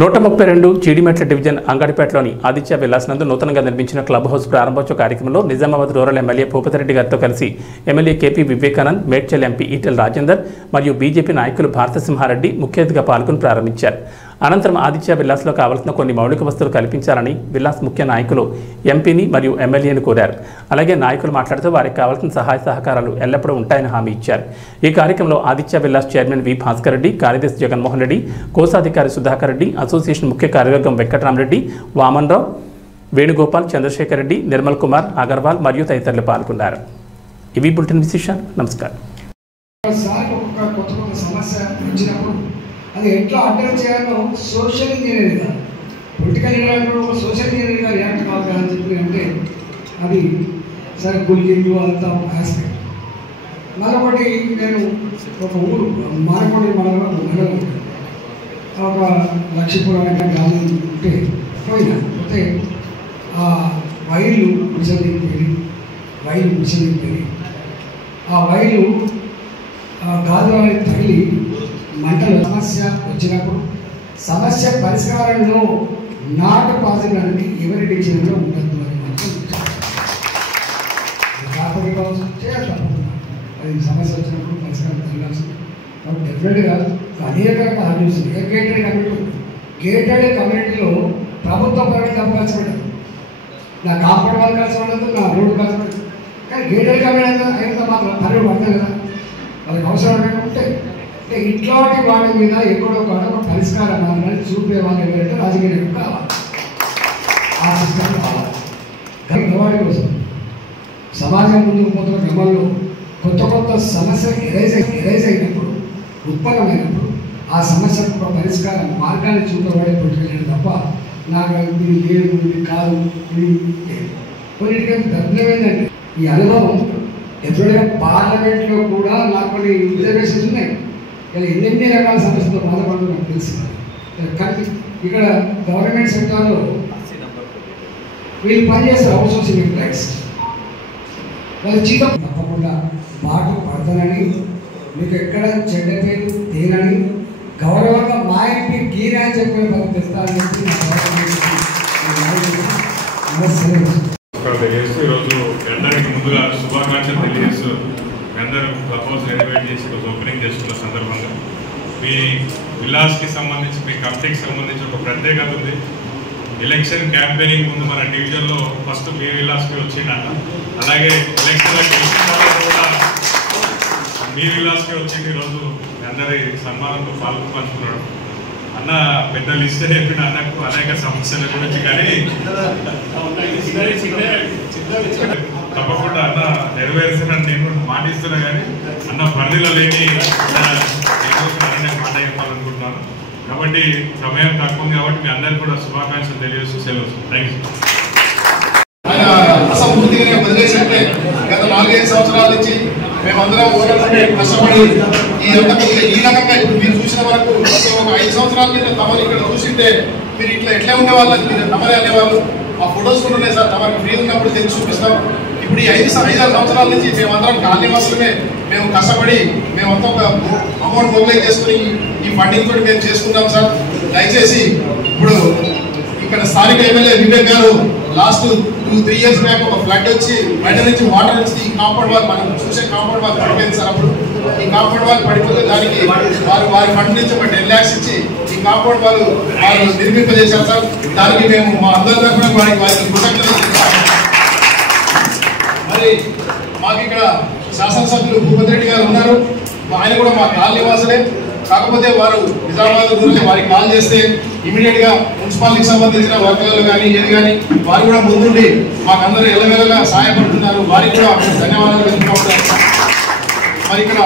132 చీడిమెట్ల division అంగడిపేటలోని Aditya Vilas నందు నూతనంగా నిర్మించిన క్లబ్ హౌస్ ప్రారంభోత్సవ కార్యక్రమంలో నిజామాబాద్ రూరల్ ఎమ్మెల్యే భూపతిరెడ్డి గారితో కలిసి MLA KP Vivekanand, Medchal MP Etela Rajender మరియు బీజేపీ నాయకులు భారతసింహారెడ్డి ముఖ్య అతిథిగా పాల్గొని ప్రారంభించారు. అనంతరం ఆదిత్య విలాస్లో కావాల్సిన కొన్ని మౌలిక వస్తువులు కల్పించాలని విలాస్ ముఖ్య నాయకులు ఎంపీని మరియు ఎమ్మెల్యేని కోరారు. అలాగే నాయకులు మాట్లాడుతూ వారికి కావాల్సిన సహాయ సహకారాలు ఎల్లప్పుడూ ఉంటాయని హామీ ఇచ్చారు. ఈ కార్యక్రమంలో ఆదిత్య విలాస్ చైర్మన్ వి భాస్కర్ రెడ్డి, కార్యదర్శి జగన్మోహన్ రెడ్డి, కోశాధికారి సుధాకర్ రెడ్డి, అసోసియేషన్ ముఖ్య కార్యవర్గం వెంకటరామరెడ్డి, వామన్రావు, వేణుగోపాల్, చంద్రశేఖర్ రెడ్డి, నిర్మల్ కుమార్, అగర్వాల్ మరియు తదితరులు పాల్గొన్నారు. ఇవి బులెటిన్ విశేషాలు. నమస్కారం. అది ఎట్లా అడ్రస్ చేయాలో social engineering, political engineering social ఇంజనీరింగ్గా రియాక్ట్ కావాలి అని చెప్పి అంటే అది సరే గుల్గిల్లు అంతా ఆస్పెక్ట్. మరొకటి నేను ఒక ఊరు మారకొండ మండలం ఒక లక్ష్మీపురం అనే గ్రామం ఉంటే పోతే ఆ వైర్లు మిషన్కి ఆ వైర్లు గాజువారికి తగిలి మంటలు సమస్య వచ్చినప్పుడు సమస్య పరిష్కారంలో నాట్ పాజిటివ్ అనేది ఎవరి డిక్షనరీలో ఉండద్దు అని మాత్రం కాకపోతే కావచ్చు చేయాలి. అది సమస్య వచ్చినప్పుడు పరిష్కారం జరగాల్సింది. కాబట్టి డెఫినెట్గా అనేక రకాల హామీస్ గేటెడ్ కమ్యూనిటీ, గేటెడ్ కమ్యూనిటీలో ప్రభుత్వ పరంగా అవకాశపడదు. నా కాపాడు వాళ్ళు కలిసి ఉండదు, నా రోడ్డు కలిసి ఉండదు. కానీ గేటెడ్ కమ్యూనిటీ అయితే మాత్రం పనులు పడతాయి కదా, వాళ్ళకి అవసరం ఉంటాయి. అంటే ఇట్లాంటి వాటి మీద ఎక్కడో ఒక పరిష్కార మార్గాన్ని చూపే వాళ్ళు ఎవరైతే రాజకీయ నాయకులు కావాలి. ఆ సిస్టమ్ కావాలి. వాటి కోసం సమాజం ముందుకు పోతున్న క్రమంలో కొత్త సమస్య ఎరైజ్ అయినప్పుడు, ఉత్పన్నమైనప్పుడు ఆ సమస్యకు ఒక పరిష్కార మార్గాన్ని చూపబడే పట్టుకెళ్ళాడు తప్ప నాకు ఇది లేదు, ఇది కాదు, ఇది కొన్నిటికీ దర్శనం ఏంటంటే ఈ అనుభవం ఎప్పుడైనా పార్లమెంట్లో కూడా నాకు కొన్ని రిజర్వేషన్స్ ఉన్నాయి. కానీ ఎన్ని రకాల సమస్యలతో బాధపడుతూ నాకు తెలుసు. కానీ ఇక్కడ గవర్నమెంట్ సెక్టార్లో వీళ్ళు పనిచేస్తారు అవుట్సోర్సింగ్ ఎంప్లాయీస్, వాళ్ళు జీతం తప్పకుండా బాటు పడతానని, మీకు ఎక్కడ చెడ్డ పేరు తేనని, గౌరవంగా మా ఇంటి గీరా అని చెప్పే పని తెస్తారని చెప్పి ఈరోజు అందరికి ముందుగా శుభాకాంక్షలు తెలియజేస్తూ అందరూ క్లబ్ హౌస్ రెనోవేట్ చేసి ఈరోజు ఓపెనింగ్ చేసుకున్న సందర్భంగా మీ విలాస్కి సంబంధించి, మీ కమిటీకి సంబంధించి ఒక ప్రత్యేకత ఉంది. ఎలక్షన్ క్యాంపెయినింగ్ ముందు మన డివిజన్లో ఫస్ట్ మీ విలాస్కి వచ్చిందన్న, అలాగే ఎలక్షన్లో గెలిచిన తర్వాత కూడా మీ విలాస్కి వచ్చింది. ఈరోజు అందరి సన్మానంతో పంచుకున్నాడు అన్న. పెద్ద లిస్ట్ చెప్పిన అన్నకు అనేక సమస్యల గురించి, కానీ తప్పకుండా అన్న నెరవేర్చానని నేను మాటిస్తున్నా. కానీ అన్న పరిధిలో లేని మాట చెప్పాలనుకుంటున్నాను. కాబట్టి సమయం తక్కువ ఉంది కాబట్టి మీ అందరికీ కూడా శుభాకాంక్షలు తెలియజేస్తూ సెలవు. Thank you. అసంపూర్తిగా వదిలేసినట్టే గత 4-5 సంవత్సరాల నుంచి మేమందరం కష్టపడి ఈ రకంగా ఇప్పుడు మీరు చూసిన వరకు ఒక 5 సంవత్సరాల మీద తమరు ఇక్కడ చూసింటే మీరు ఇట్లా ఎట్లా ఉండేవాళ్ళని మీరు తమరే అనేవాళ్ళు. ఆ ఫొటోస్ కూడా ఉన్నాయి సార్, తమకు ఫ్రీ ఉన్నప్పుడు తెలిసి చూపిస్తాం. ఇప్పుడు ఈ 5-6 సంవత్సరాల నుంచి మేమందరం కాలనీవాసులమే మేము కష్టపడి మేమంతా ఒక అమౌంట్ మొబైల్ చేసుకుని ఈ ఫండింగ్ కూడా మేము చేసుకున్నాం సార్. దయచేసి ఇప్పుడు ఇక్కడ స్థానిక ఎమ్మెల్యే వివేక్ గారు లాస్ట్ 2-3 ఇయర్స్ బ్యాక్ ఒక ఫ్లడ్ వచ్చి బయట నుంచి వాటర్ వచ్చి ఈ కాంపౌండ్ వాల్, మనం చూసే కాంపౌండ్ వాల్ పడిపోయింది సార్. అప్పుడు ఈ కాంపౌండ్ వాల్ పడిపోతే దానికి వారి ఫండ్ నుంచి ఒక 10 lakhs ఇచ్చి ఈ కాంపౌండ్ వాళ్ళు నిర్మింపజేశారు సార్. దానికి మేము మా అందరి తరఫున వారికి కృతజ్ఞతలు. మరి మాకు ఇక్కడ శాసనసభ్యులు భూపతిరెడ్డి గారు ఉన్నారు, ఆయన కూడా మా కాలనీవాసులే. కాకపోతే వారు నిజామాబాద్ గురించి వారికి కాల్ చేస్తే ఇమీడియట్ గా మున్సిపాలిటీకి సంబంధించిన వర్కర్లు కానీ ఏది కానీ వారు కూడా ముందుండి మాకందరూ ఎల్లవెల్లగా సహాయపడుతున్నారు. వారికి కూడా ధన్యవాదాలు తెలుపుకుంటారు. మరి ఇక్కడ